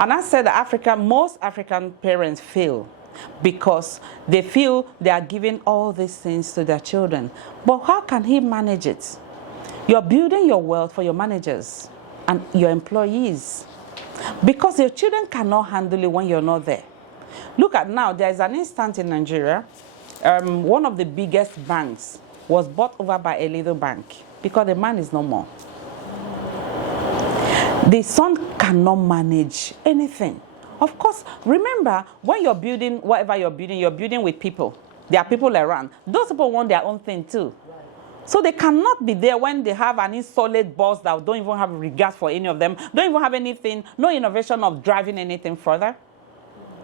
And I said that most African parents fail because they feel they are giving all these things to their children. But how can he manage it? You're building your wealth for your managers and your employees because your children cannot handle it when you're not there. Look at now, there is an instance in Nigeria. One of the biggest banks was bought over by a little bank because the man is no more. The son cannot manage anything. Of course, remember, when you're building whatever you're building with people. There are people around. Those people want their own thing too. So they cannot be there when they have an insolent boss that don't even have regard for any of them, don't even have anything, no innovation of driving anything further.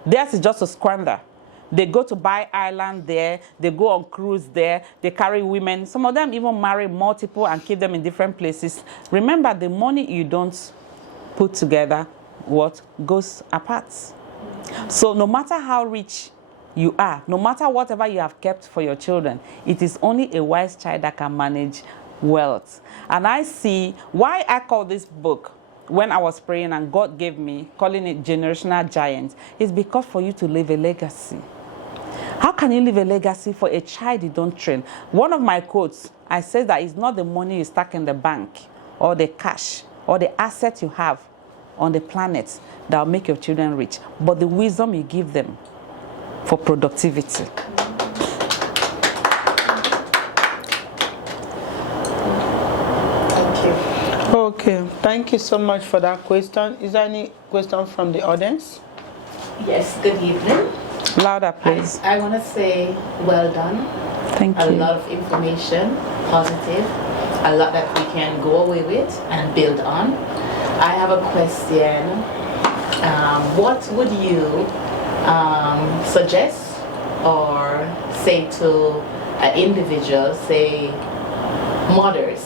Theirs is just to squander. They go to buy island there, they go on cruise there, they carry women. Some of them even marry multiple and keep them in different places. Remember, the money you don't put together, what goes apart. So no matter how rich you are, no matter whatever you have kept for your children, it is only a wise child that can manage wealth. And I see why I call this book, when I was praying and God gave me, calling it Generational Giants, is because for you to leave a legacy. How can you leave a legacy for a child you don't train? One of my quotes, I said that it's not the money you stack in the bank or the cash or the assets you have on the planet that will make your children rich, but the wisdom you give them for productivity. Thank you. Okay, thank you so much for that question. Is there any question from the audience? Yes, good evening. Louder, please. I want to say well done. Thank you. A lot of information, positive, a lot that we can go away with and build on. I have a question. What would you suggest or say to an individual, say mothers,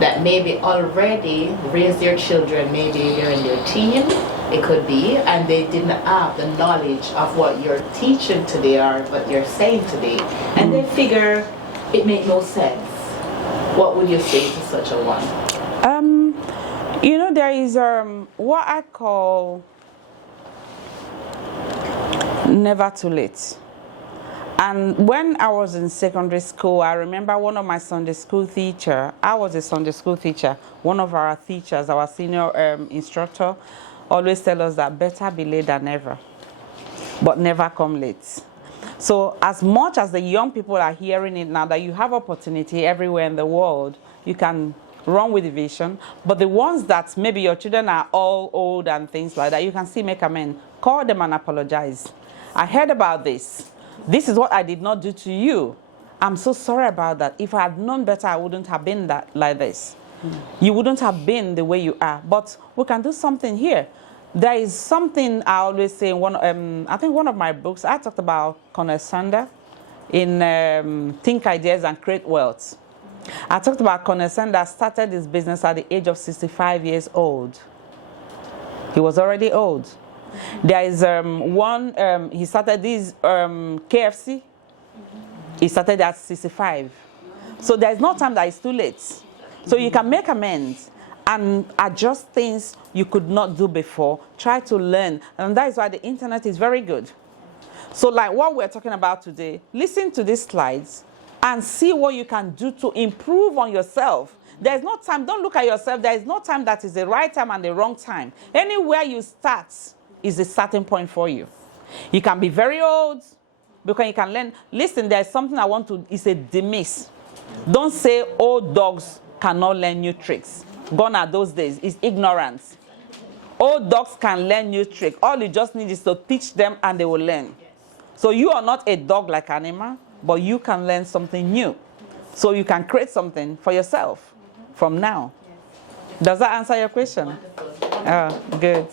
that maybe already raised their children, maybe they're in their teen, it could be, and they didn't have the knowledge of what you're teaching today or what you're saying today, and they figure it makes no sense. What would you say to such a one? You know, there is what I call never too late. And when I was in secondary school, I remember one of my Sunday school teacher, I was a Sunday school teacher, one of our teachers, our senior instructor, always tell us that better be late than never, but never come late. So as much as the young people are hearing it now, that you have opportunity everywhere in the world, you can run with the vision. But the ones that maybe your children are all old and things like that, you can still make amends. Call them and apologize. I heard about this. This is what I did not do to you. I'm so sorry about that. If I had known better, I wouldn't have been like this. You wouldn't have been the way you are. But we can do something here. There is something I always say in I think one of my books, I talked about Colonel Sanders in Think Ideas and Create Wealth. I talked about Colonel Sanders started his business at the age of 65 years old. He was already old. There is he started this KFC. He started at 65. So there's no time that it's too late. So you can make amends and adjust things you could not do before. Try to learn. And that is why the internet is very good. So like what we're talking about today, listen to these slides and see what you can do to improve on yourself. There's no time. Don't look at yourself. There is no time that is the right time and the wrong time. Anywhere you start is a starting point for you. You can be very old because you can learn. Listen, there's something I want to, it's a dismiss. Don't say old dogs cannot learn new tricks. Gone are those days. It's ignorance. Old dogs can learn new tricks. All you just need is to teach them and they will learn. So you are not a dog like animal, but you can learn something new. So you can create something for yourself from now. Does that answer your question? Wonderful. Oh, good.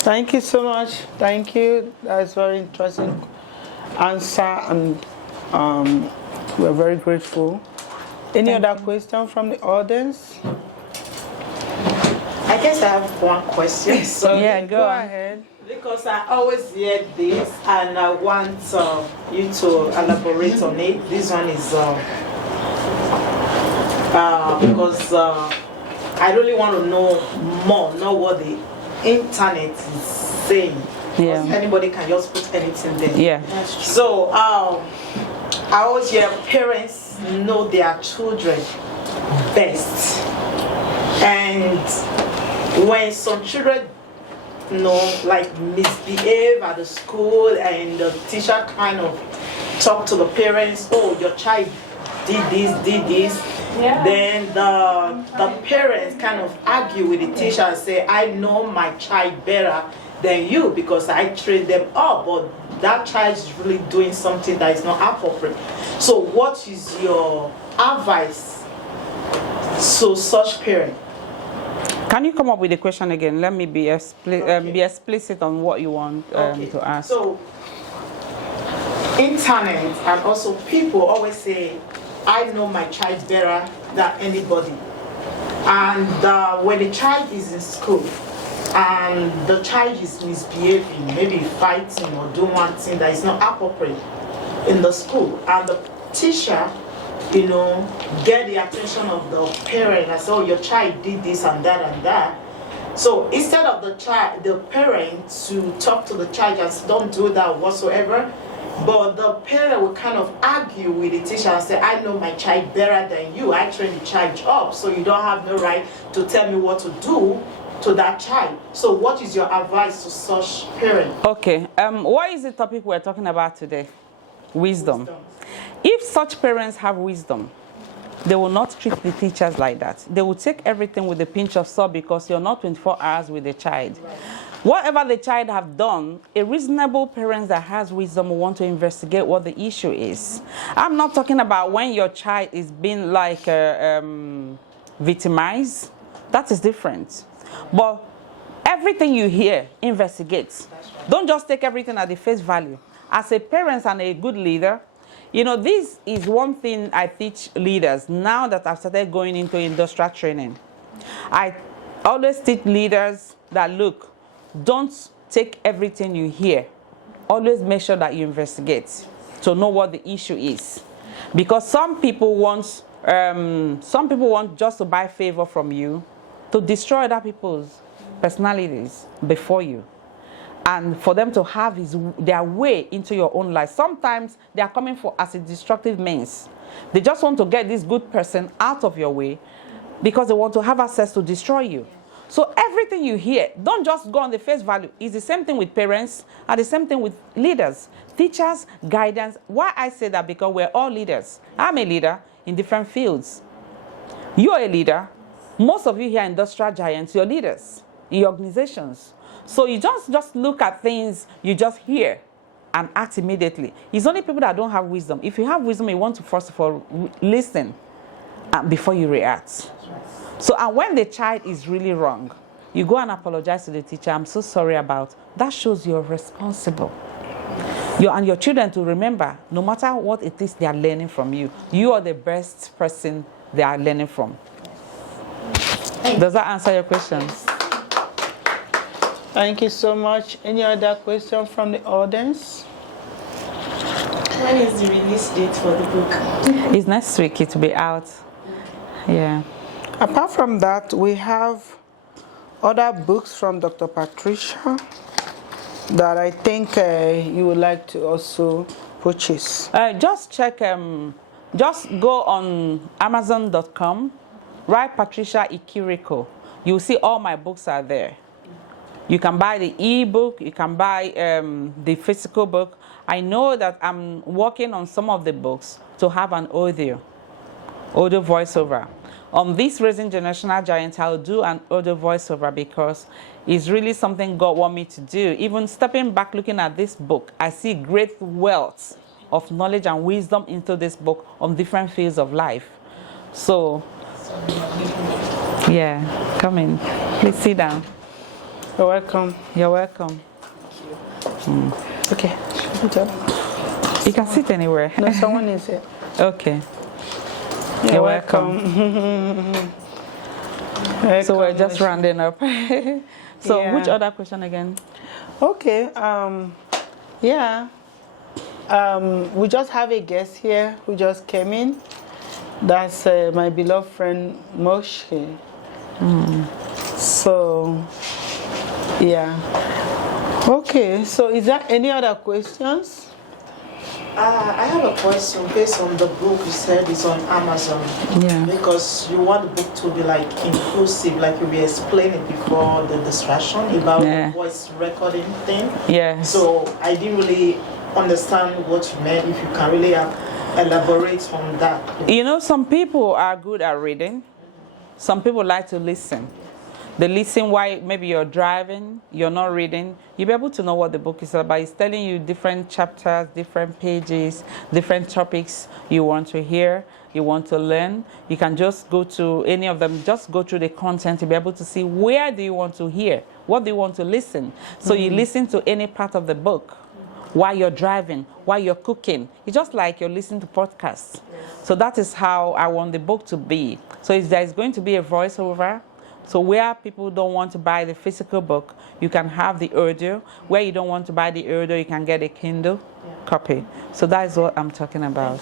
Thank you so much. Thank you. That's very interesting answer, and we're very grateful. Any other question from the audience? I guess I have one question. So Yeah, go on. ahead. because I always hear this, and I want you to elaborate on it. This one is because I really want to know more, know what the internet is saying. Yeah. Anybody can just put anything there. Yeah. So I always hear parents know their children best, and when some children like misbehave at the school, and the teacher kind of talk to the parents, oh, your child did this. Yeah. Then the parents kind of argue with the teacher and say, I know my child better than you because I trained them up, but that child is really doing something that is not appropriate. So what is your advice to such parent? Can you come up with the question again? Let me be explicit on what you want to ask. So, internet and also people always say, I know my child better than anybody. And when the child is in school and the child is misbehaving, maybe fighting or doing one thing that is not appropriate in the school, and the teacher get the attention of the parent and say, oh, your child did this and that and that. So instead of the parent to talk to the child and say, don't do that whatsoever, but the parent will kind of argue with the teacher and say, I know my child better than you. I trained the child up, so you don't have no right to tell me what to do to that child. So what is your advice to such parent? Okay. What is the topic we're talking about today? Wisdom. If such parents have wisdom, they will not treat the teachers like that. They will take everything with a pinch of salt because you're not 24 hours with the child. Right. Whatever the child have done, a reasonable parent that has wisdom will want to investigate what the issue is. I'm not talking about when your child is being like victimized. That is different. But everything you hear, investigate. Right. Don't just take everything at the face value. As a parent and a good leader, this is one thing I teach leaders now that I've started going into industrial training. I always teach leaders that, look, don't take everything you hear. Always make sure that you investigate to know what the issue is. Because some people want just to buy favor from you, to destroy other people's personalities before you, and for them to have their way into your own life. Sometimes they are coming as a destructive means. They just want to get this good person out of your way because they want to have access to destroy you. So everything you hear, don't just go on the face value. It's the same thing with parents and the same thing with leaders, teachers, guidance. Why I say that? Because we're all leaders. I'm a leader in different fields. You're a leader. Most of you here are industrial giants. You're leaders in your organizations. So you just look at things you just hear and act immediately. It's only people that don't have wisdom. If you have wisdom, you want to first of all listen before you react. So, and when the child is really wrong, you go and apologize to the teacher. I'm so sorry about. That shows you're responsible. And your children to remember, no matter what it is they are learning from you, you are the best person they are learning from. Does that answer your questions? Thank you so much. Any other question from the audience? When is the release date for the book? It's next week. It will be out. Yeah. Apart from that, we have other books from Dr. Patricia that I think you would like to also purchase. Just check, just go on Amazon.com, write Patricia Ikririko. You'll see all my books are there. You can buy the e-book, you can buy the physical book. I know that I'm working on some of the books to have an audio voiceover. On this Raising Generational Giants, I'll do an audio voiceover because it's really something God wants me to do. Even stepping back, looking at this book, I see great wealth of knowledge and wisdom into this book on different fields of life. So, yeah, come in. Please sit down. You're welcome. You're welcome. Okay. You can sit anywhere. No, someone is here. Okay. You're welcome. So we're just rounding up. So Yeah. which other question again? Okay. Yeah. We just have a guest here who just came in. That's my beloved friend Moshe. So, yeah. Okay. So, is there any other questions? I have a question based on the book you said is on Amazon. Yeah. Because you want the book to be like inclusive, like you were explaining before the distraction about the voice recording thing. Yeah. So I didn't really understand what you meant. If you can really elaborate on that. You know, some people are good at reading. Some people like to listen. They listen while maybe you're driving, you're not reading. You'll be able to know what the book is about. It's telling you different chapters, different pages, different topics you want to hear, you want to learn. You can just go to any of them, just go through the content to be able to see where do you want to hear, what do you want to listen. So you listen to any part of the book while you're driving, while you're cooking. It's just like you're listening to podcasts. So that is how I want the book to be. So if there's going to be a voiceover, so where people don't want to buy the physical book, you can have the audio. Where you don't want to buy the audio, you can get a Kindle copy. So that is what I'm talking about.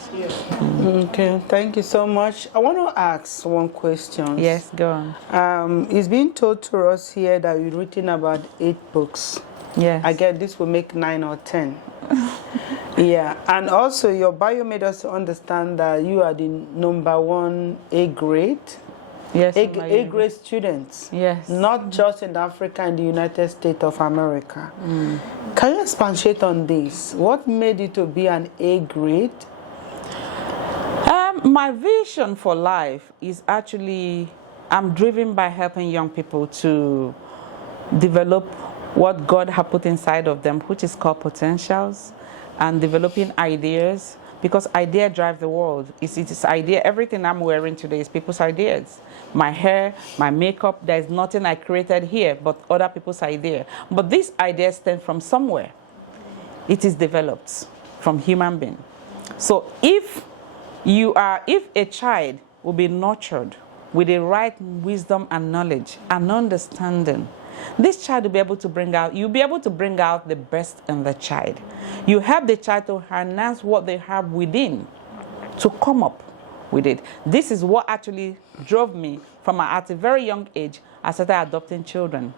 Okay, thank you so much. I want to ask one question. Yes, go on. It's been told to us here that you've written about 8 books. Yes. Again, this will make 9 or 10. Yeah, and also your bio made us understand that you are the #1 A grade. Yes. A grade students. Yes. Not just in Africa and the United States of America. Can you expatiate on this? What made you to be an A grade? My vision for life is actually, I'm driven by helping young people to develop what God has put inside of them, which is called potentials, and developing ideas, because ideas drive the world. It's idea. Everything I'm wearing today is people's ideas. My hair, my makeup, there's nothing I created here, but other people's idea. But these ideas stem from somewhere. It is developed from human being. So if a child will be nurtured with the right wisdom and knowledge and understanding, this child will be able to you'll be able to bring out the best in the child. You help the child to harness what they have within, to come up with it. This is what actually drove me from at a very young age. I started adopting children.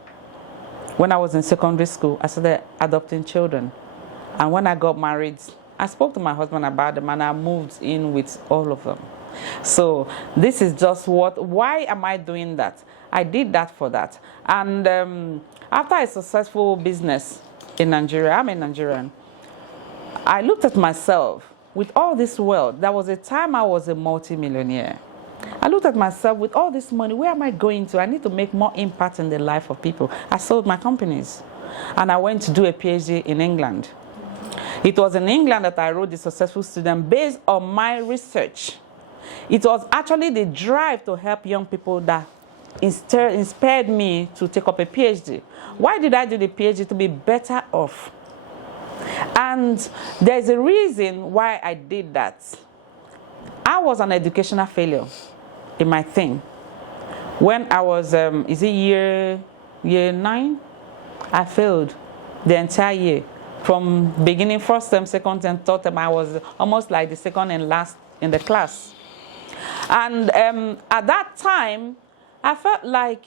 When I was in secondary school, I started adopting children. And when I got married, I spoke to my husband about them and I moved in with all of them. So this is just why am I doing that? I did that for that. And after a successful business in Nigeria, I'm a Nigerian, I looked at myself with all this wealth. There was a time I was a multi-millionaire. I looked at myself with all this money, where am I going to? I need to make more impact in the life of people. I sold my companies and I went to do a PhD in England. It was in England that I wrote The Successful Student based on my research. It was actually the drive to help young people that inspired me to take up a PhD. Why did I do the PhD? To be better off. And there's a reason why I did that. I was an educational failure in my thing. When I was, year 9? I failed the entire year. From beginning, first term, second term, third term, I was almost like the second and last in the class. And at that time, I felt like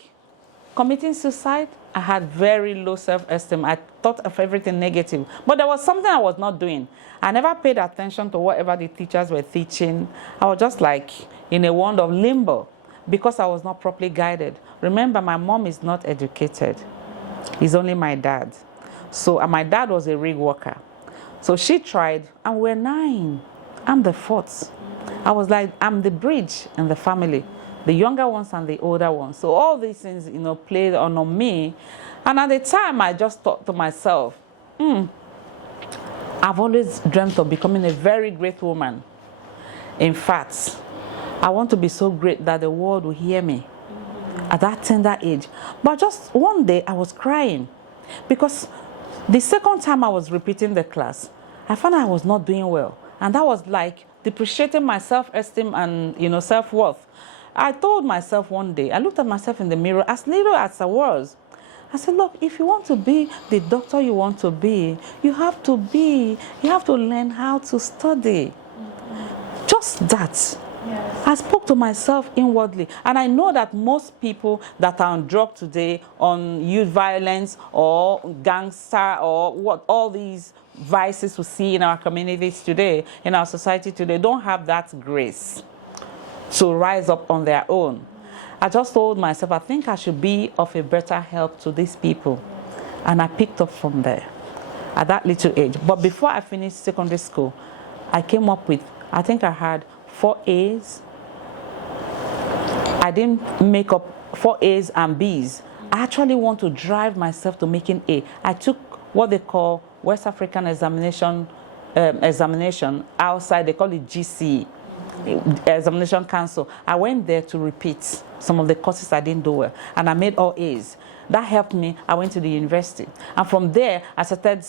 committing suicide. I had very low self-esteem. I thought of everything negative. But there was something I was not doing. I never paid attention to whatever the teachers were teaching. I was just like in a world of limbo because I was not properly guided. Remember, my mom is not educated. It's only my dad. So my dad was a rig worker. So she tried, and we're 9. I'm the 4th. I was like, I'm the bridge in the family. The younger ones and the older ones. So all these things, played on me. And at the time, I just thought to myself, I've always dreamt of becoming a very great woman. In fact, I want to be so great that the world will hear me. at that tender age. But just one day I was crying because the second time I was repeating the class, I found I was not doing well. And that was like depreciating my self-esteem and, self-worth. I told myself one day, I looked at myself in the mirror, as little as I was. I said, look, if you want to be the doctor you want to be, you have to learn how to study. Just that. Yes. I spoke to myself inwardly, and I know that most people that are on drugs today, on youth violence or gangster or what all these vices we see in our communities today, in our society today, don't have that grace to rise up on their own. I just told myself, I think I should be of a better help to these people, and I picked up from there at that little age. But before I finished secondary school, I came up with, I think I had 4 A's. I didn't make up 4 A's and B's. I actually want to drive myself to making A. I took what they call West African examination outside. They call it GCE, Examination Council. I went there to repeat some of the courses I didn't do well, and I made all A's. That helped me. I went to the university, and from there I started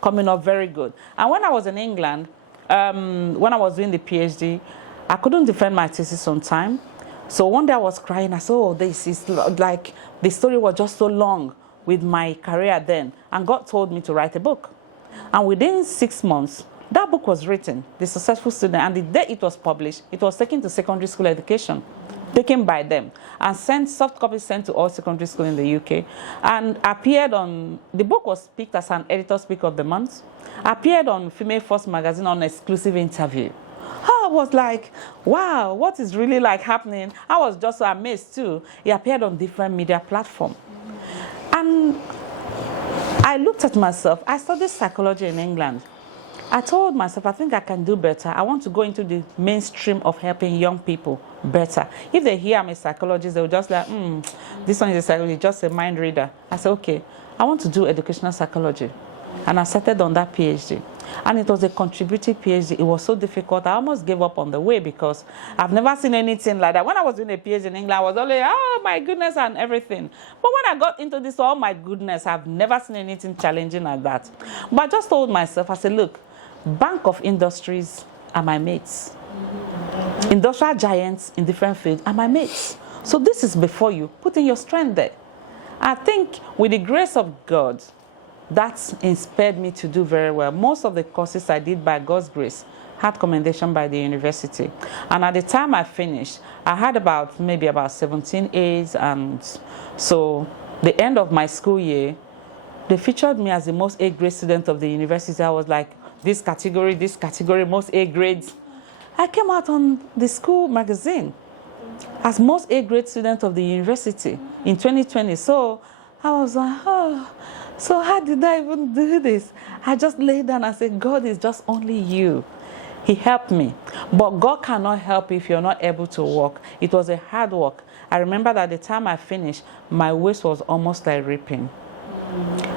coming up very good. And when I was in England, when I was doing the PhD, I couldn't defend my thesis on time. So one day I was crying. I said, oh, this is like, the story was just so long with my career then. And God told me to write a book. And within 6 months, that book was written, The Successful Student. And the day it was published, it was taken to secondary school education, taken by them, and soft copies sent to all secondary school in the UK. And appeared on, the book was picked as an editor's pick of the month. Appeared on Female First magazine on exclusive interview. I was like, wow, what is really like happening? I was just so amazed too. It appeared on different media platforms. And I looked at myself. I studied psychology in England. I told myself, I think I can do better. I want to go into the mainstream of helping young people better. If they hear I'm a psychologist, they'll just like, this one is a psychologist, just a mind reader. I said, okay, I want to do educational psychology. And I started on that PhD. And it was a contributing PhD. It was so difficult. I almost gave up on the way because I've never seen anything like that. When I was doing a PhD in England, I was always, oh my goodness, and everything. But when I got into this, oh my goodness, I've never seen anything challenging like that. But I just told myself, I said, look, Bank of Industries are my mates. Industrial giants in different fields are my mates. So this is before you. Put in your strength there. I think with the grace of God, that inspired me to do very well. Most of the courses I did by God's grace had commendation by the university. And at the time I finished, I had maybe about 17 A's. And so the end of my school year, they featured me as the most A-grade student of the university. I was like, this category, most A grades. I came out on the school magazine as most A-grade student of the university in 2020. So I was like, oh, so how did I even do this? I just laid down and said, God is just only you. He helped me. But God cannot help if you're not able to walk. It was a hard work. I remember that the time I finished, my waist was almost like ripping.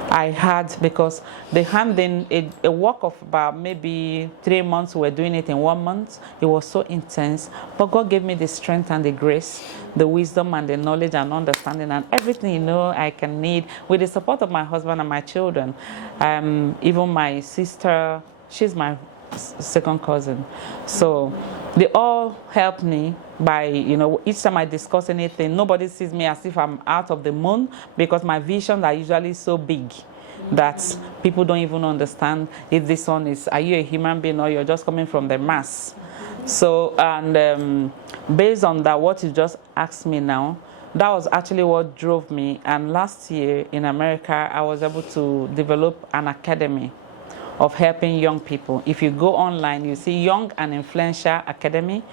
I had, because they handed in a work of about maybe 3 months. We were doing it in 1 month. It was so intense. But God gave me the strength and the grace, the wisdom and the knowledge and understanding and everything, I can need with the support of my husband and my children. Even my sister, she's my second cousin. So they all helped me by, each time I discuss anything, nobody sees me as if I'm out of the moon, because my visions are usually so big that people don't even understand if this one is, are you a human being or you're just coming from the mass? So, and based on that, what you just asked me now, that was actually what drove me. And last year in America, I was able to develop an academy of helping young people. If you go online, you see Young and Influential Academy.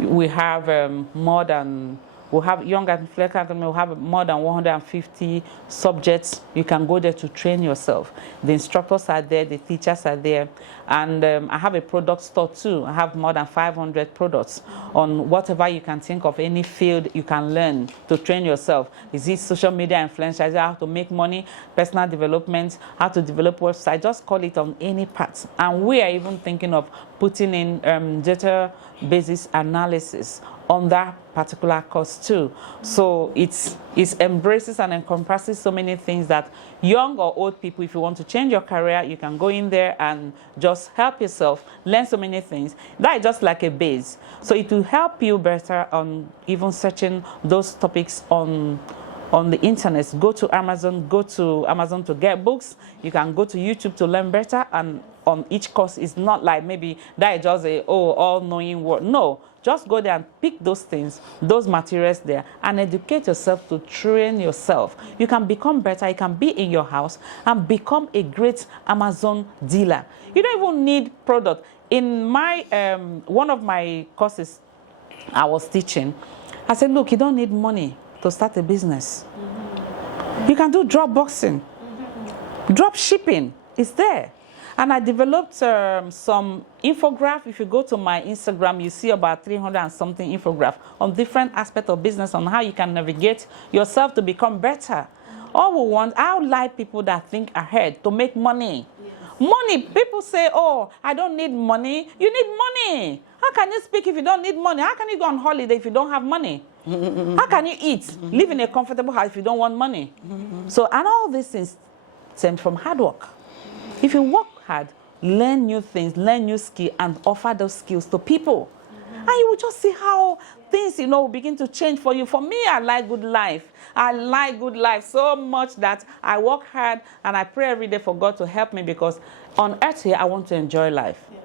We have Young and Influential Academy. We have more than 150 subjects. You can go there to train yourself. The instructors are there, the teachers are there. And I have a product store too. I have more than 500 products on whatever you can think of, any field you can learn to train yourself. Is it social media influence? Is it how to make money, personal development, how to develop websites? Just call it on any part. And we are even thinking of putting in data basis analysis on that particular course too. So it embraces and encompasses so many things that young or old people, if you want to change your career, you can go in there and just help yourself, learn so many things. That is just like a base. So it will help you better on even searching those topics on the internet. Go to Amazon to get books. You can go to YouTube to learn better, and on each course it's not like maybe that is just a all-knowing word. No, just go there and pick those things, those materials there, and educate yourself to train yourself. You can become better. You can be in your house and become a great Amazon dealer. You don't even need product. In my one of my courses I was teaching, I said, look, you don't need money to start a business. You can do drop boxing, drop shipping. It's there. And I developed some infograph. If you go to my Instagram, you see about 300 and something infograph on different aspects of business, on how you can navigate yourself to become better. All we want, I would like people that think ahead to make money. Money, people say, oh, I don't need money. You need money. How can you speak if you don't need money? How can you go on holiday if you don't have money? How can you eat, live in a comfortable house if you don't want money? So, and all these things stem from hard work. If you work hard, learn new things, learn new skills, and offer those skills to people. And you will just see how things, will begin to change for you. For me, I like good life. I like good life so much that I work hard and I pray every day for God to help me, because on earth here, I want to enjoy life. Yes.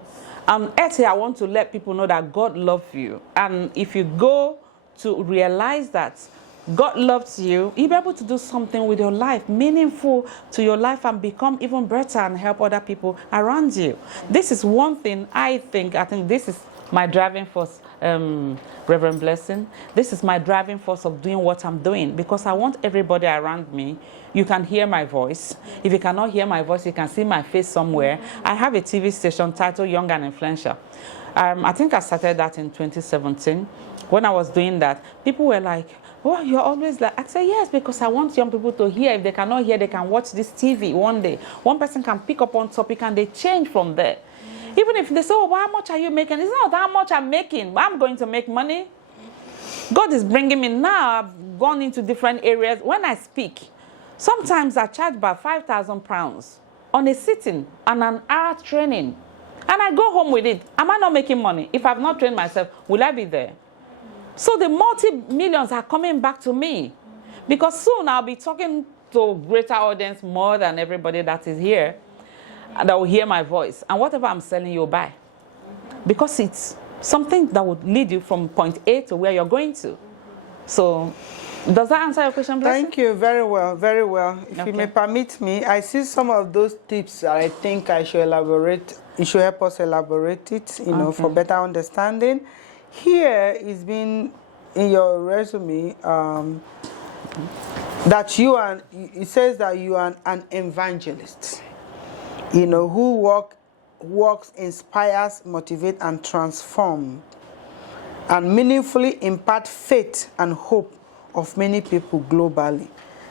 On earth here, I want to let people know that God loves you. And if you go to realize that God loves you, you'll be able to do something with your life, meaningful to your life, and become even better and help other people around you. This is one thing I think this is my driving force, Reverend Blessing. This is my driving force of doing what I'm doing, because I want everybody around me. You can hear my voice. If you cannot hear my voice, you can see my face somewhere. I have a TV station titled Young and Influential. I think I started that in 2017. When I was doing that, people were like, oh, you're always like, I say, yes, because I want young people to hear. If they cannot hear, they can watch this TV one day. One person can pick up on topic and they change from there. Even if they say, oh, how much are you making? It's not how much I'm making. I'm going to make money. God is bringing me now. I've gone into different areas. When I speak, sometimes I charge about £5,000 on a sitting and an hour training. And I go home with it. Am I not making money? If I've not trained myself, will I be there? So the multi-millions are coming back to me, because soon I'll be talking to a greater audience more than everybody that is here, and that will hear my voice. And whatever I'm selling, you'll buy. Because it's something that would lead you from point A to where you're going to. So does that answer your question, Blessing? Thank you. Very well, very well. If you may permit me, I see some of those tips that I think I should elaborate. You should help us elaborate it, for better understanding. Here is been in your resume that it says that you are an evangelist, who works, inspires, motivate, and transform, and meaningfully impart faith and hope of many people globally.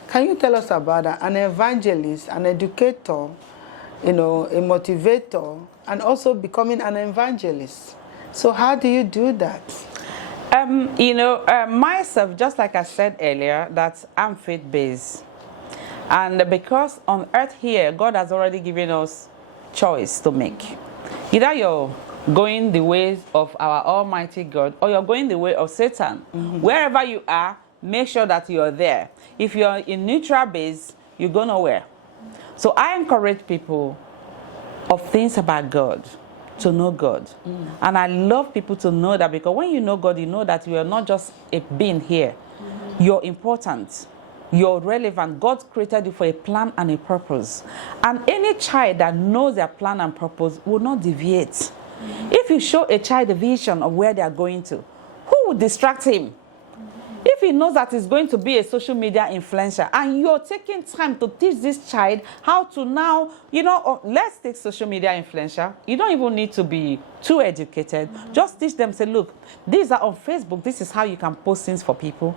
Can you tell us about that? An evangelist, an educator, a motivator, and also becoming an evangelist. So how do you do that? Myself, just like I said earlier, that I'm faith-based. And because on earth here, God has already given us choice to make. Either you're going the ways of our Almighty God, or you're going the way of Satan. Wherever you are, make sure that you're there. If you're in neutral base, you go nowhere. So I encourage people of things about God to know God. And I love people to know that, because when you know God, you know that you are not just a being here. You're important. You're relevant. God created you for a plan and a purpose. And any child that knows their plan and purpose will not deviate. If you show a child a vision of where they are going to, who will distract him? If he knows that he's going to be a social media influencer, and you're taking time to teach this child how to now, let's take social media influencer. You don't even need to be too educated. Just teach them, say, look, these are on Facebook. This is how you can post things for people.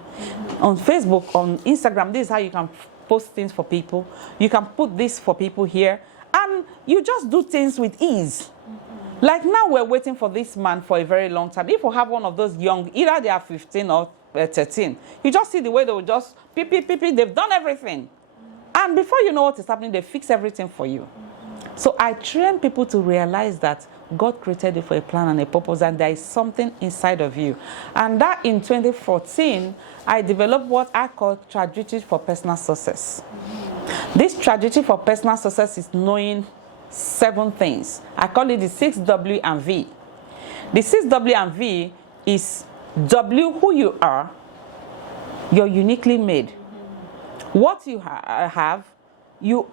On Facebook, on Instagram, this is how you can post things for people. You can put this for people here. And you just do things with ease. Like now we're waiting for this man for a very long time. If we have one of those young, either they are 15 or 13, you just see the way they will just, beep, beep, beep, beep, they've done everything. And before you know what is happening, they fix everything for you. So I train people to realize that God created you for a plan and a purpose, and there is something inside of you. And that in 2014, I developed what I call trajectory for personal success. This trajectory for personal success is knowing 7 things. I call it the 6W and V. The 6W and V is W, who you are. You're uniquely made. What you have, you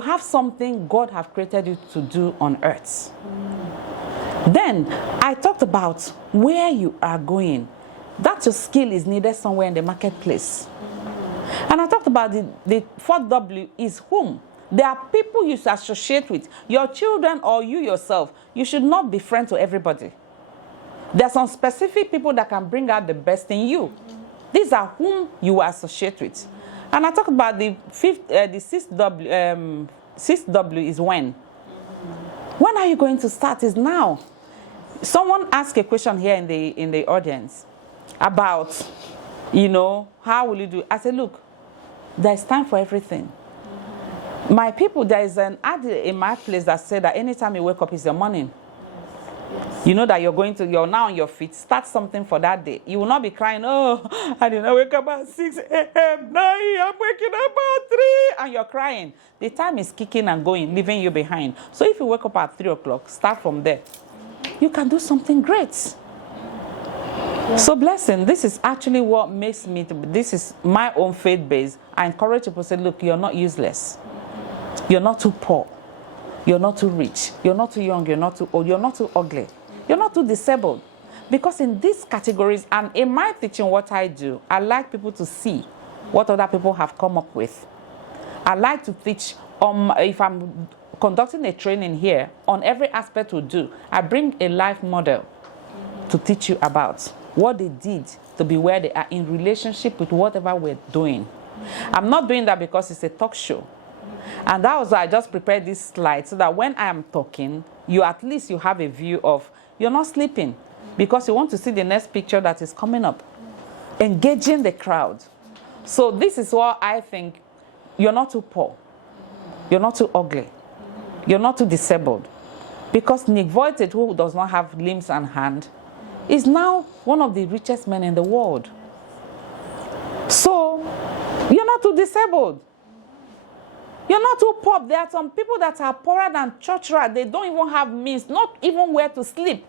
have something God have created you to do on earth. Then I talked about where you are going. That your skill is needed somewhere in the marketplace. And I talked about the 4W is whom. There are people you should associate with. Your children or you yourself. You should not be friends to everybody. There are some specific people that can bring out the best in you. These are whom you associate with. And I talked about the 6W is when. When are you going to start? Is now. Someone asked a question here in the audience about, how will you do it? I said, look, there's time for everything. My people, there is an ad in my place that said that anytime you wake up is your morning. Yes. You know that you're now on your feet. Start something for that day. You will not be crying, oh, I did not wake up at 6 a.m. 9, I'm waking up at 3, and you're crying. The time is kicking and going, leaving you behind. So if you wake up at 3 o'clock, start from there. You can do something great. Yeah. So Blessing, this is actually what makes me, this is my own faith base. I encourage people to say, look, you're not useless. You're not too poor. You're not too rich. You're not too young. You're not too old. You're not too ugly. You're not too disabled. Because in these categories, and in my teaching, what I do, I like people to see what other people have come up with. I like to teach, if I'm conducting a training here, on every aspect we do, I bring a life model to teach you about what they did to be where they are in relationship with whatever we're doing. I'm not doing that because it's a talk show. And that was why I just prepared this slide so that when I am talking, you at least you have a view of, you're not sleeping because you want to see the next picture that is coming up. Engaging the crowd. So this is what I think, you're not too poor. You're not too ugly. You're not too disabled. Because Nick Vujicic, who does not have limbs and hand, is now one of the richest men in the world. So you're not too disabled. You're not too poor. There are some people that are poorer than church rat. They don't even have means, not even where to sleep.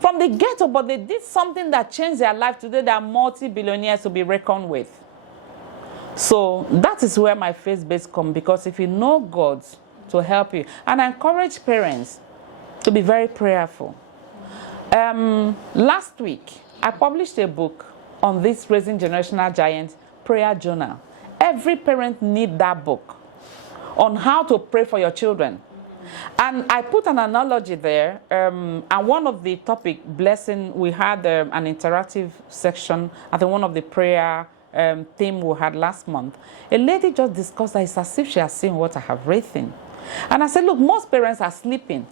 From the ghetto, but they did something that changed their life. Today, they are multi-billionaires to be reckoned with. So that is where my faith base comes, because if you know God to help you, and I encourage parents to be very prayerful. Last week, I published a book on this Raising Generational Giants prayer journal. Every parent needs that book on how to pray for your children. And I put an analogy there, and one of the topic, blessing, we had an interactive section, I think one of the prayer theme we had last month. A lady just discussed that it's as if she has seen what I have written. And I said, look, most parents are sleeping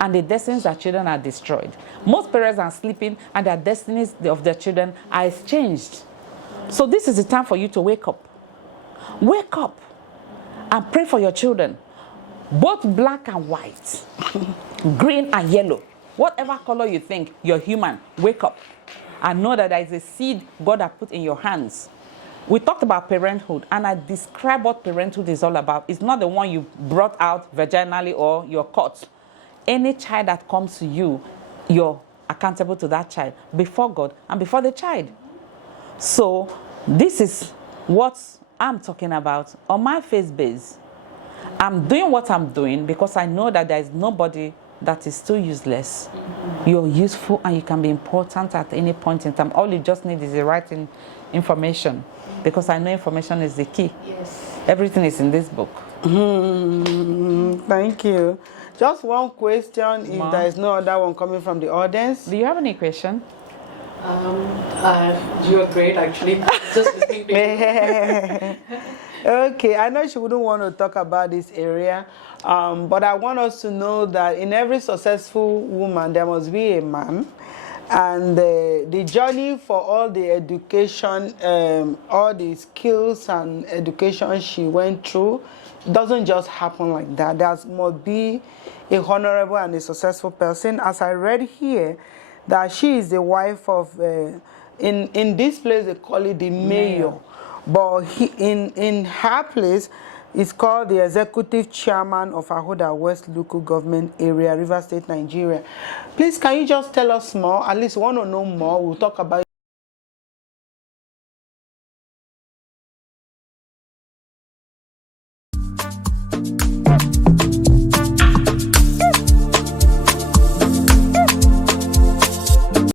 and the destinies of their children are destroyed. Most parents are sleeping and their destinies of their children are exchanged. So this is the time for you to wake up. Wake up and pray for your children. Both black and white, green and yellow. Whatever color you think, you're human. Wake up and know that there is a seed God has put in your hands. We talked about parenthood, and I described what parenthood is all about. It's not the one you brought out vaginally or you're caught. Any child that comes to you, you're accountable to that child before God and before the child. So this is what I'm talking about on my faith base. I'm doing what I'm doing because I know that there is nobody that is too useless. You're useful and you can be important at any point in time. All you just need is the right information, because I know information is the key. Yes. Everything is in this book. Thank you. Just one question, if there is no other one coming from the audience. Do you have any question? You are great, actually. Just listening to you. Okay, I know she wouldn't want to talk about this area, but I want us to know that in every successful woman, there must be a man. And the journey for all the education, all the skills and education she went through, doesn't just happen like that. There must be a honorable and a successful person. As I read here, that she is the wife of, in this place they call it the mayor. But in her place, it's called the executive chairman of Ahoda West Local Government Area, Rivers State, Nigeria. Please, can you just tell us more? At least we want to know more. We'll talk about